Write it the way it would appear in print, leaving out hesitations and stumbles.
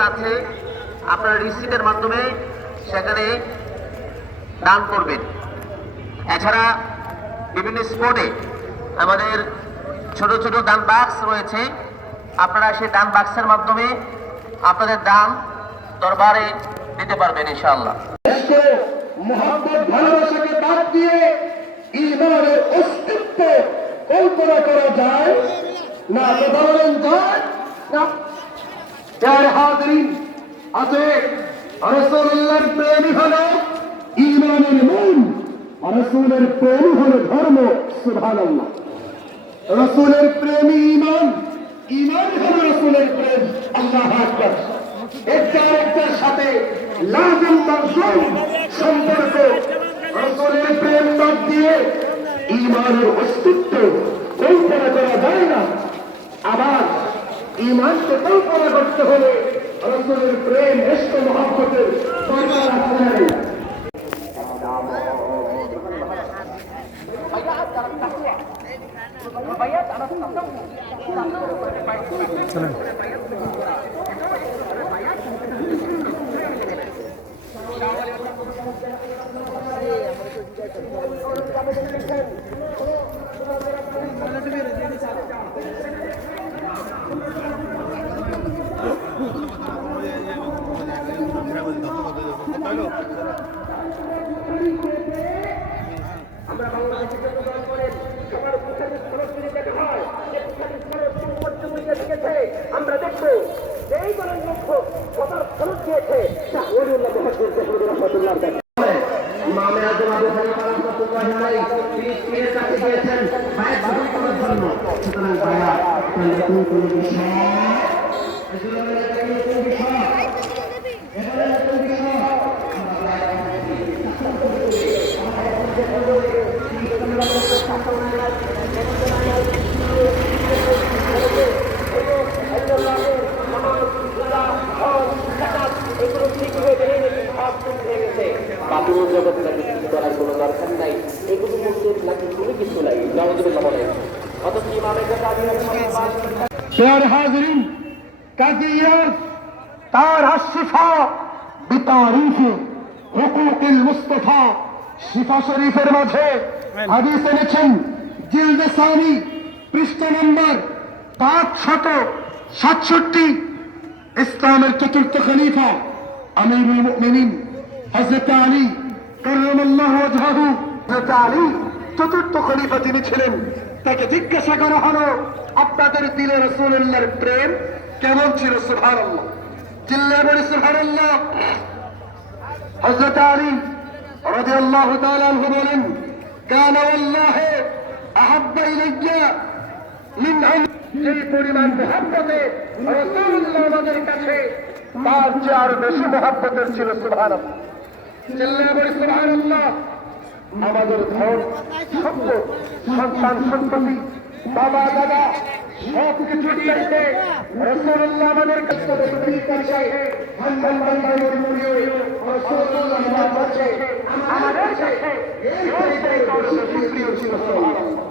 প্রয়োজন আছে আপনারা রিসিটের মাধ্যমে সেখানে দান করবেন। এছাড়া বিভিন্ন স্পটে আমাদের ছোট ছোট দান বাক্স রয়েছে, আপনারা সেই দান বাক্সের মাধ্যমে আপনাদের দান দরবারে দিতে পারবেন ইনশাআল্লাহ। মোহাম্মদ ভালোবাসাকে বাদ দিয়ে ঈমানের অস্তিত্ব কল্পনা করা যায় না, বলেন যায় না? যার হাজিরিন আছে রাসূলুল্লাহর প্রেমই হলো ঈমানের মূল, রাসূলের প্রেমই হলো ধর্ম। সুবহানাল্লাহ। রাসূলের প্রেমই ঈমান, ঈমান হলো রাসূলের প্রেম। আল্লাহু আকবার। একটার সাথে লাজিম মালজুম সম্পর্ক। রাসূলের প্রেম বাদ দিয়ে ঈমানের অস্তিত্ব কল্পনা করা যায় না। আবার ঈমানকে কল্পনা করতে হলে রাসূলের প্রেম ইশক ও মহব্বতের দরকার আছে। চলেন। আমরা বাংলাদেশের জনগণ করেন সবার মুখের খরচ যেতে হয়, আমরা দেখবো এই দলের লক্ষ্য সবার খরচ দিয়েছে শাহ ওলিউল্লাহ মুহাদ্দিস রহমাতুল্লাহ আলাইহি। ইমামে আযম আবু হানিফা রাহমাতুল্লাহি আলাইহি তিনি পীরের কাছে গিয়েছেন বায়াত গ্রহণ করার জন্য। সুতরাং বায়াত নতুন কোনো বিষয়, এজন্য এটা নতুন বিষয়, এটা নতুন বিষয়। তার আশিফা বিতারিফে হুকুকুল মুস্তাফা শিফা শরীফের মাঝে হাদিস এনেছেন, জিলদে সানি পৃষ্ঠা নম্বর 567। ইসলামের চতুর্থ খলিফা আমিরুল মুমিনিন হযরত আলী কাররামাল্লাহু ওয়াজহাহু, হযরত আলী চতুর্থ খলিফা তিনি ছিলেন। তাকে জিজ্ঞাসা করা হলো, আপনাদের দিলে রাসূলুল্লাহর প্রেম কেমন ছিল? সুবহানাল্লাহ, চিল্লায়ে বলি সুবহানাল্লাহ। হযরত আলী রাদিয়াল্লাহু তাআলা আনহু বলেন, কানা ওয়াল্লাহি আহাব্বা ইলাইয়া মিন যে পরিমাণ মহব্বতে রাসূলুল্লাহ আমাদের কাছে তার চেয়ে আরো বেশি মহব্বতের ছিল। সুবহানাল্লাহ, চিল্লায়ে বলি সুবহানাল্লাহ। আমাদের ধন সম্পদ, সন্তান সন্ততি, বাবা দাদা সব কিছু চাইতে রাসূলুল্লাহ আমাদের কাছে আমাদের কাছে প্রিয় ছিল। সুবহানাল্লাহ।